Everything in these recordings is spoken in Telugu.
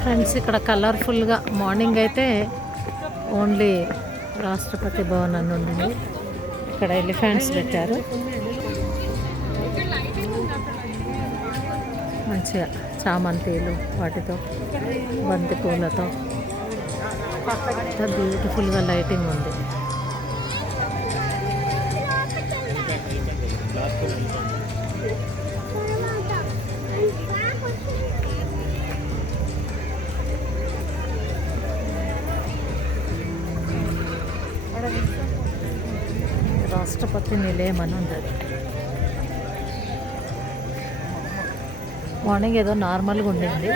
ఫ్రెండ్స్ ఇక్కడ కలర్ఫుల్గా మార్నింగ్ అయితే ఓన్లీ రాష్ట్రపతి భవన్ అని ఉంది. ఇక్కడ ఎలిఫెంట్స్ పెట్టారు మంచిగా చామంతిలు వాటితో బంతి పూలతో బ్యూటిఫుల్గా లైటింగ్ ఉంది. రాష్ట్రపతి నిలయం అని ఉంది. మార్నింగ్ ఏదో నార్మల్గా ఉండింది,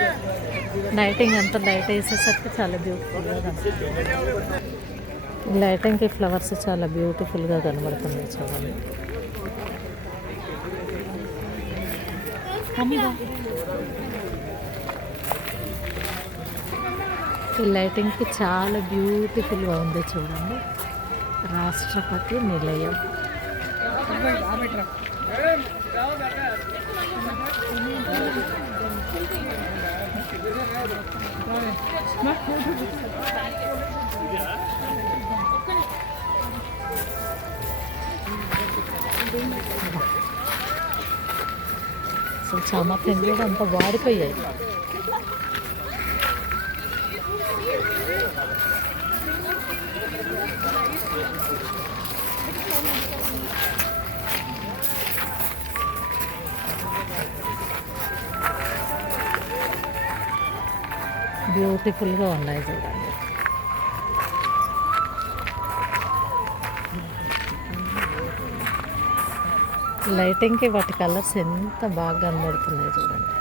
లైటింగ్ అంతా లైట్ వేసేసరికి చాలా బ్యూటిఫుల్గా కనబడుతుంది. లైటింగ్కి ఫ్లవర్స్ చాలా బ్యూటిఫుల్గా కనబడుతుంది చూడండి. ఈ లైటింగ్కి చాలా బ్యూటిఫుల్గా ఉంది చూడండి. రాష్ట్రపతి నిలయం. సో చామలు కూడా అంత వాడిపోయాయి. బ్యూటిఫుల్గా ఉన్నాయి చూడండి. లైటింగ్కి వాటి కలర్స్ ఎంత బాగా కనబడుతున్నాయి చూడండి.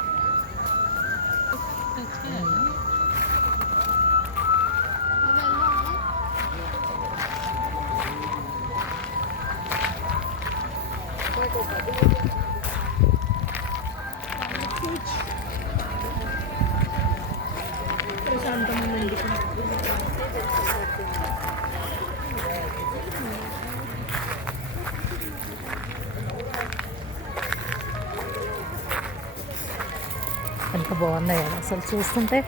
ఎంత బాగున్నాయి అసలు, చూస్తుంటే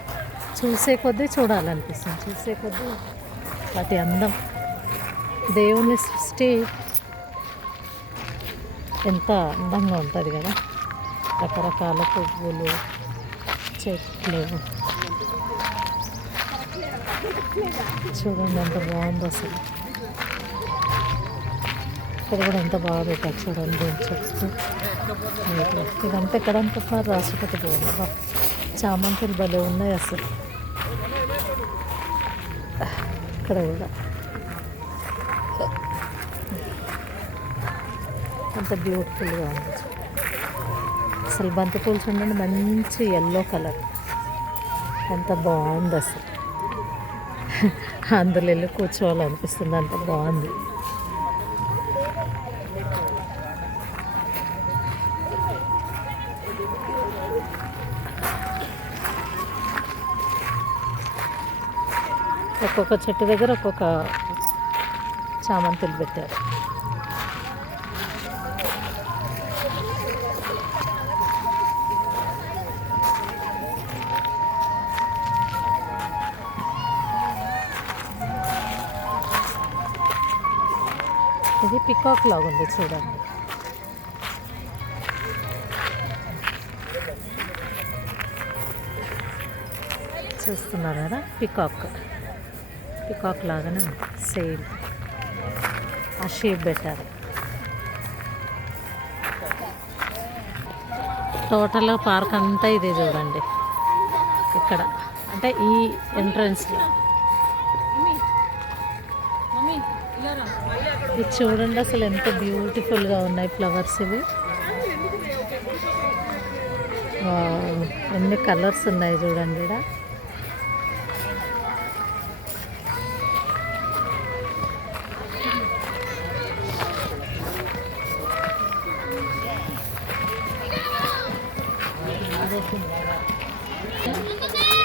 చూసే కొద్దీ చూడాలనిపిస్తుంది. చూసే కొద్దీ వాటి అందం, దేవుని సృష్టి ఎంత అందంగా ఉంటుంది కదా. రకరకాల పువ్వులు, చెట్లు చూడండి ఎంత బాగుందో అసలు. ఇక్కడ కూడా ఎంత బాగా పెట్టారు చూడండి చెట్లు. ఇదంతా ఎక్కడ అనుకుంటున్నారు? రాష్ట్రపతి భవన్. చామంతులు భలే ఉన్నాయి అసలు. ఇక్కడ కూడా అంత బ్యూటిఫుల్గా ఉంది అసలు. బంతిపూలు చూడండి, మంచి ఎల్లో కలర్, ఎంత బాగుంది అసలు. అందులో వెళ్ళి కూర్చోవాలనిపిస్తుంది, అంత బాగుంది. ఒక్కొక్క చెట్టు దగ్గర ఒక్కొక్క చామంతులు పెట్టారు. ఇది పికాక్ లాగా ఉంది చూడండి. చూస్తున్నారు కదా, పికాక్ లాగానే సేమ్ ఆ షేప్ పెట్టారు. టోటల్గా పార్క్ అంతా ఇదే చూడండి. ఇక్కడ అంటే ఈ ఎంట్రన్స్లో ఇది చూడండి అసలు ఎంత బ్యూటిఫుల్గా ఉన్నాయి ఫ్లవర్స్. ఇవి ఎన్ని కలర్స్ ఉన్నాయి చూడండి ఇక్కడ.